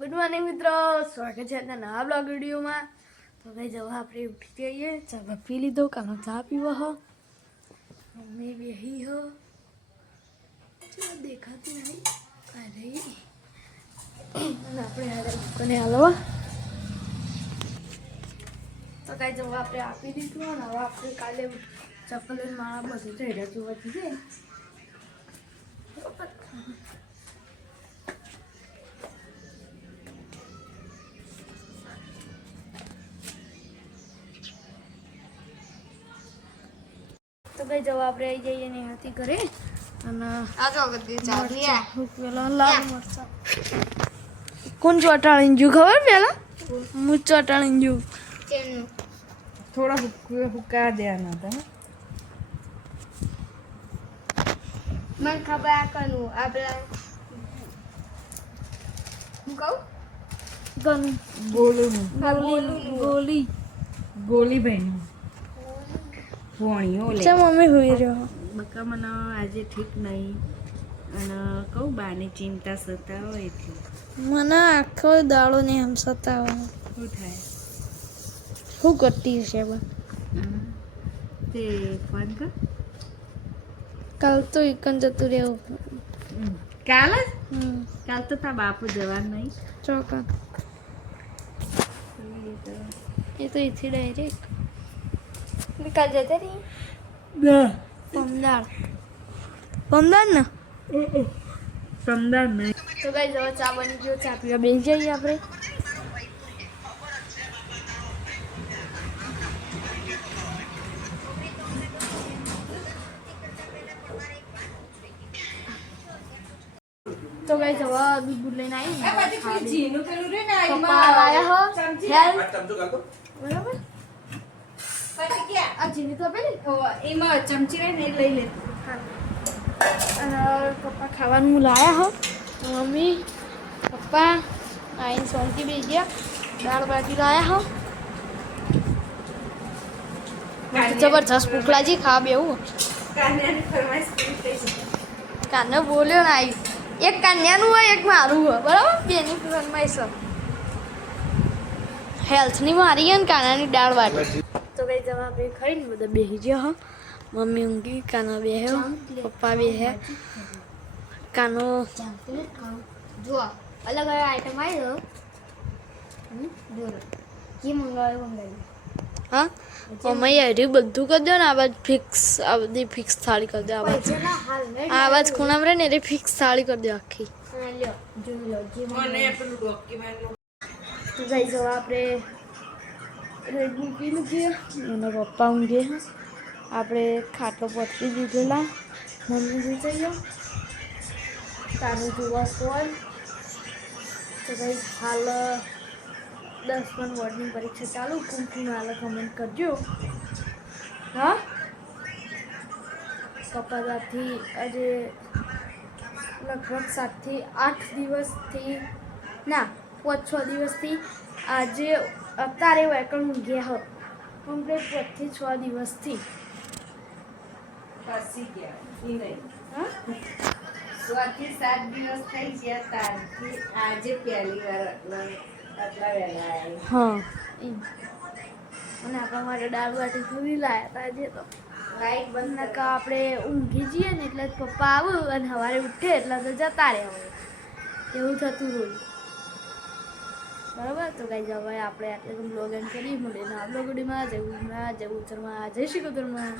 Good morning મિત્રો, સ્વાગત છે આજના નવા બ્લોગ વિડીયોમાં. તો ભાઈ જવા આપણે ઉઠી જઈએ, ચા પી લીધો, કાનો ચા પીવો હો, મમ્મી બેહી હો, દેખાતી નહીં અને આપણે હારે દુકાને હાલવા. તો કાંઈ જવા આપણે આપી દીધું ને હવે આપણે કાલે ચપ્પલ માળા બધું થઈ રહ્યા જોવાથી છે. તો ભાઈ જવા આપણે આવી જઈએ ને હતી ઘરે અને લાલ મરચા કોણ ચોટાળીને જુ ખબર પેલા હું ચોટાળીને જુ થોડા હુકા દેવાના હતા. મને ખબર આ કનું આપણે હું કહું ગન ગોલી ગોલી ભાઈ ભોણીઓ લે ચા મમ્મી હોઈ રહ્યો બકા મને આજે ઠીક નહીં અને કહું બાની ચિંતા સતાવો એટલે મને આખો દાડો ને આમ સતાવવાનો શું થાય શું કરતી છે બા તે ફોન કર કાલ તો એકન જતું રહેવું કાલ જ કાલ તો તારા બાપુ જવાનું નહીં ચોકા એ તો એથી ડાયરેક્ટ કાલ જતા રહી પમદાર પમદાર ને સમદાર નહીં તો ગાઈ જવા ચા બની ગયો ચા પીવા બેસી જઈએ આપણે. તો ગાઈ જવા દૂધ લઈને આવી પપ્પા આવ્યા હો બરાબર આ જીની તો પેલી એમાં ચમચી રહે ને એ લઈ લે અને પપ્પા ખાવાનું લાયા હો મમ્મી પપ્પા આઈને સોનથી બેસી ગયા દાળ બાટી લાયા હો જબરજસ્ત ભૂખલાજી ખાવા બેવું કાન્યાની ફરમાઈશ પૂરી થઈ છે. કાને બોલ્યો ને આવ્યું એક કાન્યાનું હોય એક મારું હોય બરાબર બેની ફરમાઈશ હેલ્થની મારી ને કાનાની દાળ બાટી. તો કઈ જવા આપણે ખાઈને બધા બેસી ગયા હો મમ્મી ઊંઘી કાનો બેહ્યો પપ્પા બેહે કાનો જો અલગ અલગ આઈટમ આવી ગયો જો જે મંગાવ્યું હા મમ્મી હર્યું બધું કરી દો ને આ બાજુ ફિક્સ આ બધી ફિક્સ થાળી કરી દો આ બાજુ હાલ મેં આ બાજુ ખૂણામાં રહે ને એટલે ફિક્સ થાળી કરી દો આખી. લ્યો જોઈ લો જે મને પેલું ડોક્યુમેન્ટ તો જઈ જવા આપણે રેડમી પી મૂકીએ અને પપ્પા ઊંઘીએ આપણે ખાટલો પતરી દીધેલા મમ્મી જોઈ જઈએ તારું જોવા ફોન. તો ભાઈ હાલ 10 બોર્ડની પરીક્ષા ચાલુ કોણ કોણ હાલ કમેન્ટ કરજો. હા પપ્પા ત્યાંથી આજે લગભગ 7 થી 8 દિવસથી ના 5-6 દિવસથી આજે અત્યારે વેકણ ઊંઘ્યા હો કમ્પ્લીટ 5 થી 6 દિવસથી ફસી ગયા એ નહીં હા 6 થી 7 દિવસ થઈ ગયા તારથી આજે પહેલી વાર આટલા વહેલા આવ્યા. હા એમ અને આપણા માટે દાળ બાટી પૂરી લાયા હતા આજે તો લાઈટ બંધ નકા આપણે ઊંઘી જઈએ ને એટલે જ પપ્પા આવું અને સવારે ઉઠે એટલે તો જતા રહે હવે એવું થતું હોય બરાબર. તો કઈ જવાય આપણે આટલે બ્લોગ એન્ડ કરી મળીને આ બ્લોગ વિડીયોમાં જય ઉચરમાં જય શ્રી કુતરમાં.